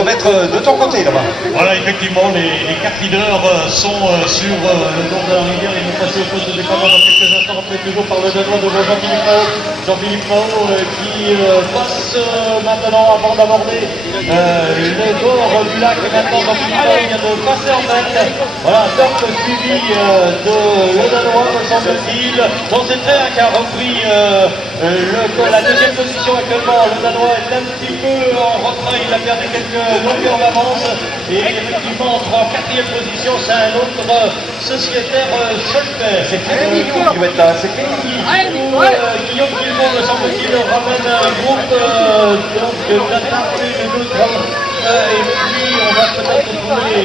doivent être de ton côté là-bas. Voilà, effectivement, les 4 leaders sont sur le bord de la rivière. Ils vont passer au poste de départ dans quelques instants, après toujours par le Danois devant Jean-Philippe Mao. Jean-Philippe Mao qui passe maintenant avant d'aborder les bords du lac. Et maintenant, Jean-Philippe Mao vient de passer en tête. Voilà, top suivi de le Danois, me semble-t-il. Dans cette train qui a repris la deuxième position actuellement. Le Danois est un petit peu en retrait. Il a perdu quelques longueurs d'avance. Et effectivement, en 4e position, c'est un autre sociétaire solitaire. C'est Clémy qui va être là, c'est Clémy. Guillaume Guillemot, me semble-t-il, ramène un groupe d'attrapés de d'autres. Et puis, on va peut-être trouver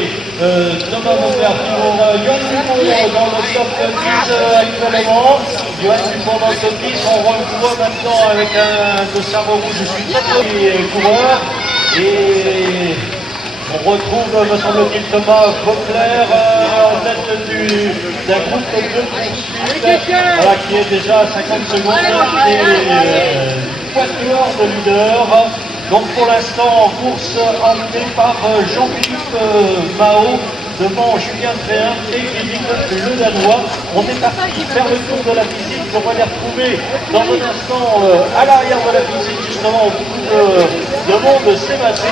Thomas Maubert pour Yoann Dupont dans le top 10 actuellement. Yoann Dupont dans le top 10, on revoit maintenant avec un dossard rouge, je suis très coureur. Et on retrouve, me semble-t-il, Thomas Vauclair en tête d'un groupe de poursuite, voilà, qui est déjà à 50 secondes et quatuor de leader. Donc pour l'instant en course emmené par Jean-Philippe Mao devant Julien Tréhin et Kevin le Danois. On est parti faire le tour de la piscine, on va les retrouver dans un instant à l'arrière de la piscine, justement, où beaucoup de monde s'est massé.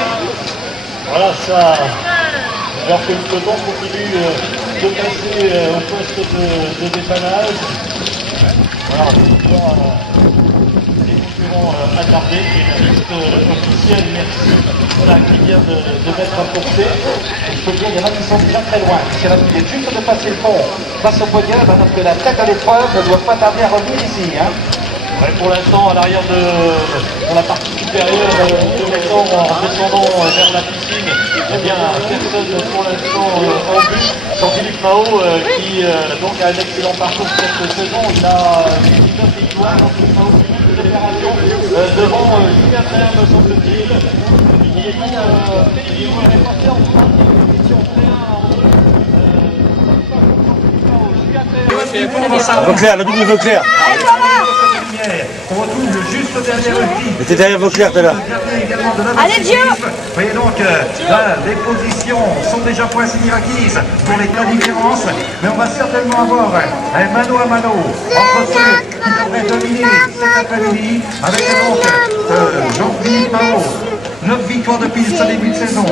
Voilà ça, alors que le peloton continue de passer au poste de dépannage. Voilà, on voit les concurrents attardés et la liste officielle, merci, voilà, qui vient de mettre à portée. Je peux dire, il y en a qui sont déjà très loin. C'est là qu'il est juste de passer le pont face au podium, alors que la tête à l'épreuve ne doit pas tarder à revenir ici. Ouais, pour l'instant, à l'arrière pour la partie supérieure du peloton, en descendant vers la piscine, eh bien, personne pour l'instant en vue. Jean-Philippe Mao, qui donc a un excellent parcours cette saison, il a 19 victoires, Jean-Philippe Mao, de l'opération, devant Julien Tréhin, me semble-t-il. Il est télévision et reporter en position Vauclair, le double Vauclair. On retrouve juste derrière le était derrière Vauclair tout à l'heure. Allez, Dieu! Voyez donc, là, les positions sont déjà point significatives pour les deux différences, mais on va certainement avoir un mano à mano entre ceux qui devraient dominer cet après-midi, avec donc Jean-Philippe Mao. 9 victoires depuis ce début de saison,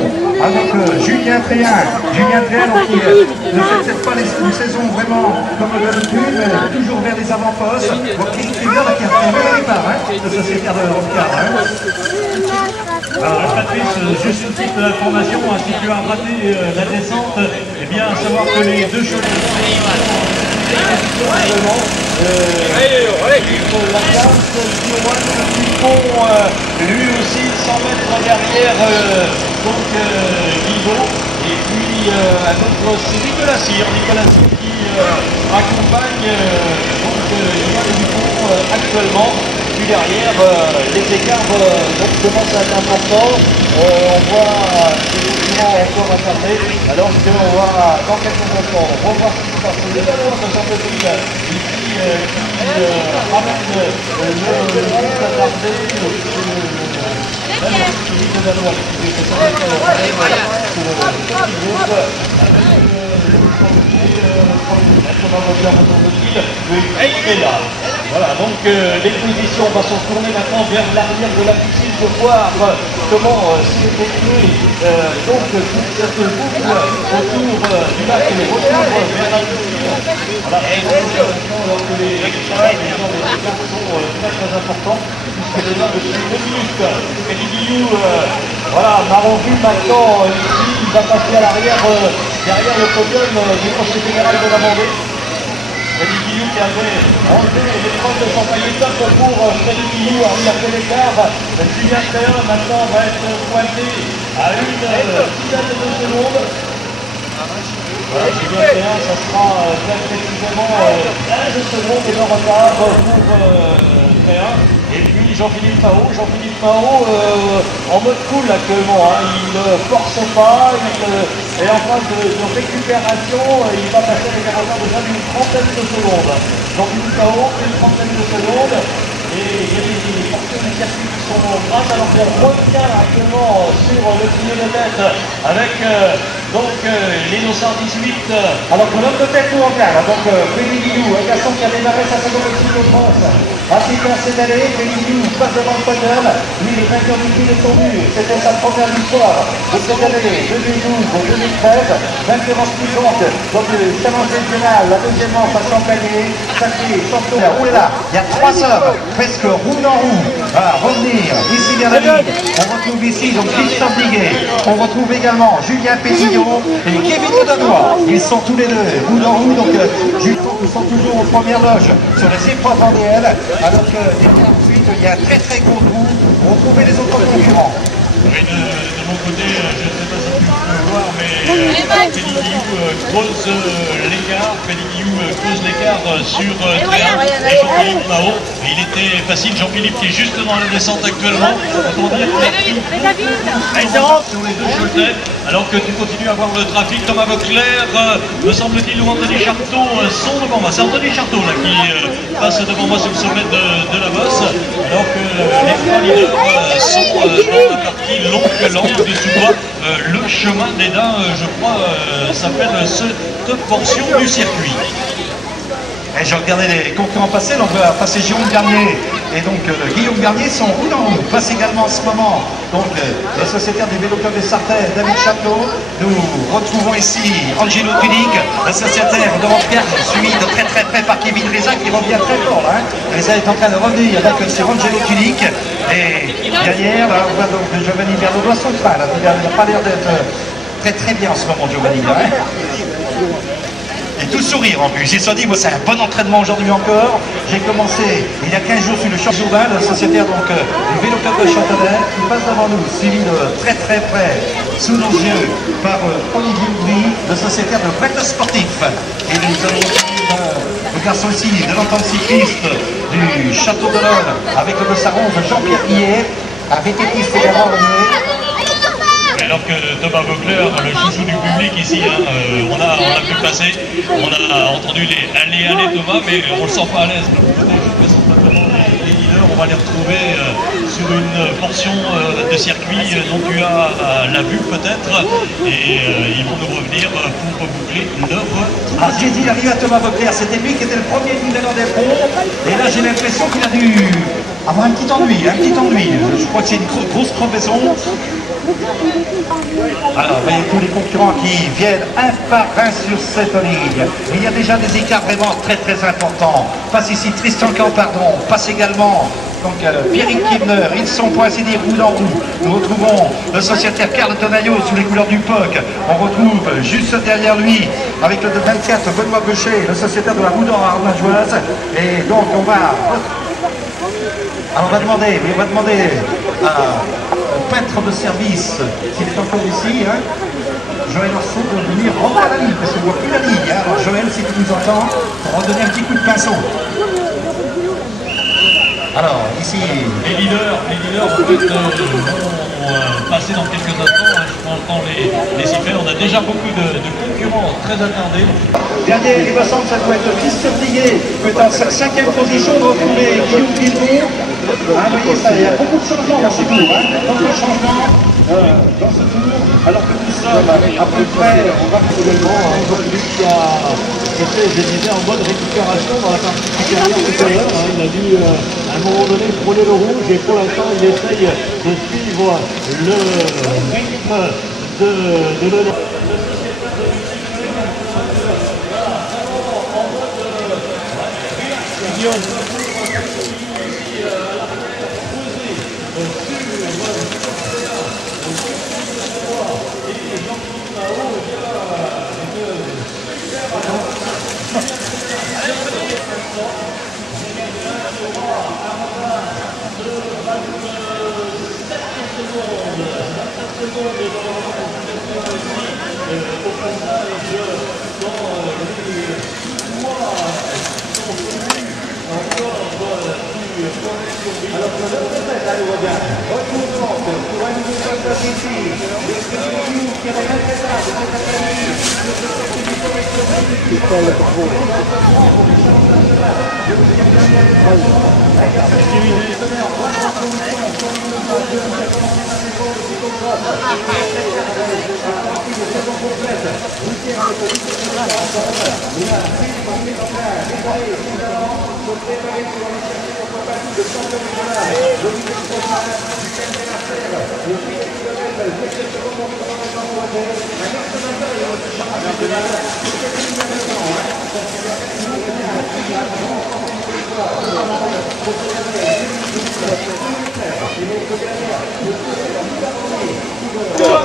avec Julien Tréhin. Julien Tréhin, donc, qui ne fait peut-être pas une saison vraiment comme d'habitude, mais toujours vers les avant-postes. Donc, qui est bien, qui a fait un bon départ de sociétaire de Oscar. Alors, Patrice, juste une petite information, si tu as raté la descente, eh bien, à savoir que les deux chevaux lui aussi 100 mètres derrière Guido, et puis un autre c'est Nicolas Cyr qui accompagne Joann Dupont actuellement. Puis derrière, les écarts commencent à être importants. On voit les concurrents encore attardés, alors qu'on va dans quelques instants revoir ce qui se passe. Les Danois, me semble-t-il, ici, qui ramènent le groupe attardé, le Danois qui fait ça avec le groupe, avec là. Voilà, donc les positions, on va se retourner maintenant vers l'arrière de la piscine pour voir comment s'est effectué donc toute cette boucle autour du lac et les retours vers la piscine. Voilà, alors que les écarts sont très importants, puisque déjà depuis 2 minutes, Eddie Guillou, voilà, marron vu maintenant ici, il va passer à l'arrière, derrière le podium du conseil général de la Vendée. Freddy Guillou qui avait enlevé l'épreuve de champagne top pour Freddy Guillou a regardé l'écart. Julien Tréhin maintenant va être pointé à une dizaine de secondes. Voilà, Julien Tréhin, ça sera très précisément 15 secondes de retard pour Tréhin. Et puis Jean-Philippe Mao, en mode cool actuellement, hein. Il ne force pas, il est en phase de récupération, il va passer avec un retard déjà d'une trentaine de secondes. Jean-Philippe Mao, une trentaine de secondes, et il y a des portions du circuit qui sont grasses, alors qu'on revient actuellement sur le kilomètre avec l'Innocent 18. Alors que l'homme de tête nous regarde, donc Félix Guillou, un garçon qui a démarré sa seconde équipe de France. Assez bien cette année, Félix Guillou passe devant le podium. Lui, il est vainqueur du Tour de Tournus. C'était sa première victoire de cette année, 2012-2013. Vainqueur en ski donc le challenge régional, la deuxième manche à Champagné, sacré champion. Oh là là, il y a 3 hommes, presque roue dans roue, à revenir ici vers la ligne. On retrouve ici donc Christophe Diguet, on retrouve également Julien Pétillon et Kevin Danois. Ils sont tous les deux roue dans roue, donc ils sont toujours aux premières loges sur les épreuves vendéennes, alors que ensuite il y a un très très gros trou. On retrouve les autres concurrents. Oui, de mon côté, je ne sais pas si tu peux voir, mais Félix Guillou creuse l'écart. Félix Guillou creuse l'écart sur Tréa et Jean-Philippe Mao. Il était facile, Jean-Philippe qui est juste dans la descente actuellement. Autant dire qu'il sur les deux Choletais, alors que tu continues à voir le trafic. Thomas Vauclair, me semble-t-il, ou Anthony Charteau sont devant moi. C'est Anthony Charteau là, qui passe devant moi sur le sommet de la bosse, alors que les 3 leaders sont dans la partie longue de sous-bois. Le chemin des Dains, je crois, s'appelle cette portion du circuit. Et je regardais les concurrents passer, donc passer Jérôme Garnier et donc Guillaume Garnier sont roue dans roue. Passe également en ce moment donc les sociétaires du Vélo Club des Sarthes, David Chapelot. Nous retrouvons ici Angelo Tunic, le sociétaire de Pierre, suivi de très très près par Kevin Reza qui revient très fort. Reza est en train de revenir donc sur Angelo Tunic. Et derrière, on voit donc Giovanni Merlo doit son train. Il n'a pas l'air d'être très très bien en ce moment, Giovanni. Et tout sourire en plus. Il se dit, moi c'est un bon entraînement aujourd'hui encore. J'ai commencé il y a 15 jours sur le champ urbain, le sociétaire donc, du Vélo Club de Châtelet, qui passe devant nous, suivi de très très près, sous nos yeux, par Olivier Ouvry, le sociétaire de Brett Sportif. Et nous allons le garçon ici de l'entente cycliste du Château de l'Aune, avec le Saron de Jean-Pierre Guillet, avec équipiste également revenu. Alors que Thomas Vauclair, le chouchou du public ici, on a pu passer, on a entendu les allez Thomas, mais on le sent pas à l'aise. Les leaders, on va les retrouver sur une portion de circuit dont tu as la vue peut-être, et ils vont nous revenir pour boucler leur Ah, j'ai dit, il arrive à Thomas Vauclair, c'était lui qui était le premier numéro des ponts, et là j'ai l'impression qu'il a dû avoir un petit ennui. Je crois que c'est une grosse crevaison. Alors, vous voyez tous les concurrents qui viennent un par un sur cette ligne. Il y a déjà des écarts vraiment très très importants. Passe ici Tristan Campardon, passe également donc Pierrick Kibner. Ils sont pour ainsi dire roue dans roue. Nous retrouvons le sociétaire Carl Tonayo sous les couleurs du POC. On retrouve juste derrière lui, avec le 24, Benoît Beuchet, le sociétaire de la roue d'or arnageoise. Et donc on va demander au peintre de service, s'il est encore ici, Joël Orso, de venir rendre la ligne, parce qu'on ne voit plus la ligne. Alors Joël, si tu nous entends, on va donner un petit coup de pinceau. Alors, ici... Les leaders peut-être vont passer dans quelques instants. Je prends le temps de les y faire. On a déjà beaucoup de concurrents très attendus. Dernier, il me semble que ça doit être Christophe Diguet, qui est en 5e position, de retrouver Guillaume Guilbault. Vous voyez ça, il y a beaucoup de changements dans ce tour. Beaucoup de changements dans ce tour, alors que nous sommes à peu près... On va également Jean-Philippe qui a été, je disais, en mode récupération dans la partie supérieure tout à l'heure. Il a dû, à un moment donné, frôler le rouge et pour l'instant, il essaye de suivre le rythme de l'honneur. Alors,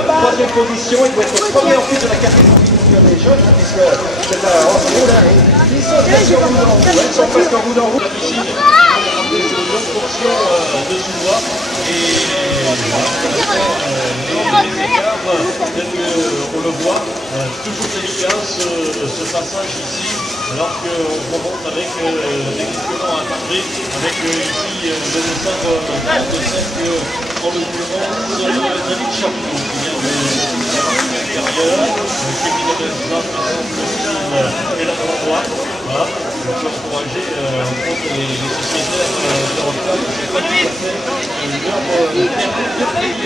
Troisième position, il doit être premier ensuite de la catégorie des jeunes, puisque c'est un roule. Ils sont presque au bout d'en roue. Ils sont presque au bout d'en roue. Ici, une longue portion de sous-bois et les écarts, tels qu'on le voit, toujours délicat ce passage ici, alors qu'on remonte avec des équipements attardés, avec ici le dessin de 35 en l'occurrence David Charpot qui vient de l'extérieur, Kevin Odessa et la droite. Voilà, on peut encourager contre les sociétaires de Rockland, c'est pas tout à fait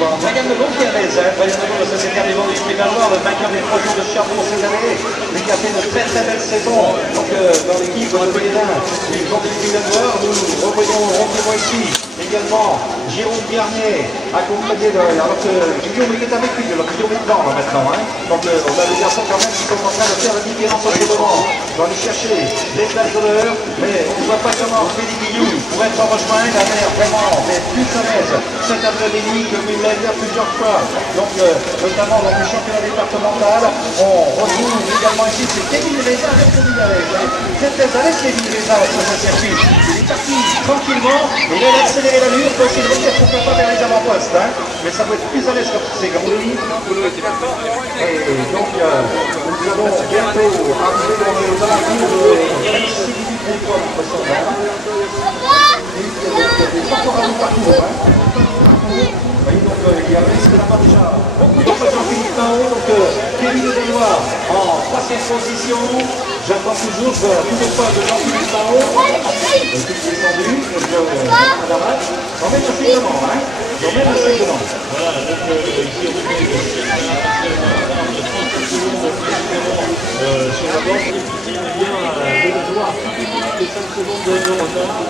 leur Brian Lebon qui est à l'aise, Brian Lebon, le sociétaire des ventes du Prix d'Alloire, le vainqueur des 3 jours de Charbon cette année, mais qui a fait une très très belle saison donc, dans l'équipe de Pélédin du Grand Prix d'Alloire. Nous revoyons ici également Jérôme Garnier, accompagné de. Alors que Guillaume était avec lui, alors Guillaume est devant là, maintenant. Donc on a des garçons quand même qui sont en train de faire la différence en ce moment. On va aller chercher les places d'honneur, mais on ne voit pas comment Félix Guillou pourrait être rejoindre la mer vraiment, mais plus à l'aise. Cette adrénaline que il l'a vu plusieurs fois. Donc notamment dans le championnat départemental, on retrouve également ici, c'est Kevin Reza avec Kevin Reza. C'est très à l'aise Kevin Reza sur ce circuit. Il est parti tranquillement, et il a accéléré l'allure, donc il revient pourquoi pas vers les avant-postes. Mais ça doit être plus à l'aise quand c'est comme lui. Et donc nous allons bientôt arriver dans les alentours de 6 minutes pour toi, il y a encore un peu partout. Vous voyez, donc il y a risque là-bas déjà beaucoup de Jean-Philippe Mahon, donc Kevin de Deloire en 3e position. J'attends toujours, je vois toujours pas de Jean-Philippe Mahon. Tout est descendu, à la match. J'en mets un film devant, hein. J'en mets un film devant. Voilà, donc ici on retrouve de 30 secondes précisément sur la bande. Et ici, eh bien, le devoir les 5 secondes de retard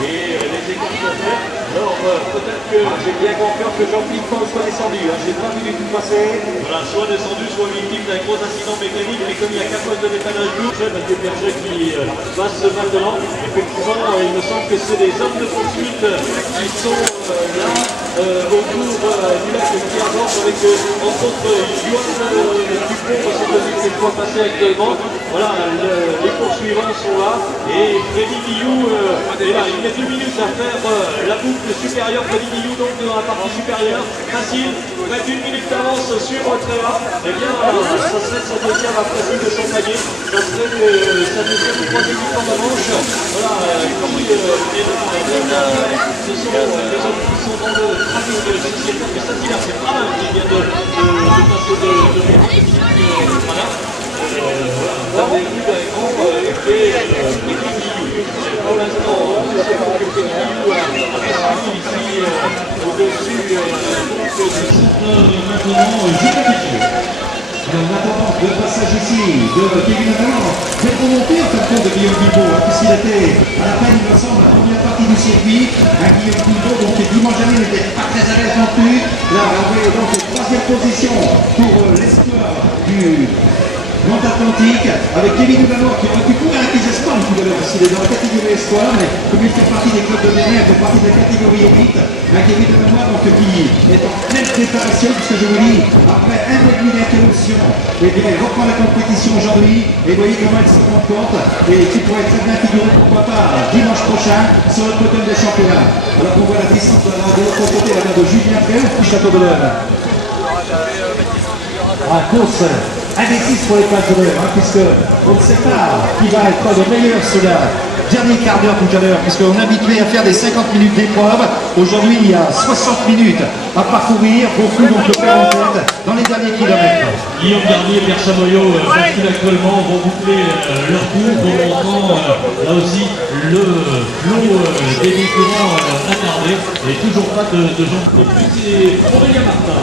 et les écarts sont faits. Alors peut-être que J'ai bien confiance que Jean-Philippe Mahon soit descendu. J'ai pas vu du tout passer. voilà, soit descendu, soit victime d'un gros accident mécanique, mais comme il y a 4 postes de dépannage lourd, Mathieu Berger qui passe maintenant. Effectivement, il me semble que c'est des hommes de poursuite qui sont là autour du lac de Pierre-Bord avec entre autres Johan Dupont, c'est celui qui est le point passé actuellement. Voilà, les poursuivants sont là et Freddy Guillou est là. Il y a 2 minutes à faire la boucle supérieure. Freddy Guillou donc dans la partie supérieure, facile, près d'1 minute d'avance sur Tréa. Eh bien, ça serait sa deuxième après celle de Champagné. Ça serait sa deuxième ou troisième victoire de manche. Voilà, comme ce sont les hommes qui sont dans le trafic sociétaire, mais ça c'est pas mal qui vient de passer de voilà. Dans les rues d'un grand et pour l'instant, on sait que Guillou a suivi ici au-dessus du centre maintenant Jules. En attendant le passage ici de Kevin Reza, fait remonter en fin de compte de Guillaume Guilbault, puisqu'il était à la fin, il me semble, la première partie du circuit. Guillaume Guilbault, donc dimanche dernier, n'était pas très à l'aise non plus. Là, on avait donc 3e position pour l'espoir du Grand Atlantique, avec Kevin Reza qui aurait pu courir avec les espoirs tout à l'heure, parce qu'il est dans la catégorie espoir, mais comme il fait partie des clubs de Ménès, il fait partie de la catégorie élite, Kevin Reza donc qui est en pleine préparation, puisque je vous dis, après un mois et demi d'interruption, eh bien, il reprend la compétition aujourd'hui, et voyez comment elle se comporte, et qui pourrait très bien figurer, pourquoi pas, dimanche prochain, sur le podium des championnats. Alors qu'on voit la distance de l'autre côté, la main de Julien Frère, du Château de l'Œuvre. En course indécise pour les places d'honneur, puisque on ne sait pas qui va être le meilleur sur la dernier quart d'heure tout à l'heure, puisqu'on est habitué à faire des 50 minutes d'épreuve. Aujourd'hui, il y a 60 minutes à parcourir, beaucoup donc le faire en tête dans les derniers kilomètres. Guillaume Garnier et Pierre Chamoyot facile actuellement vont boucler leur cours pour montrant là aussi le flot des concurrents attardés et toujours pas de gens. C'est Aurélien Martin.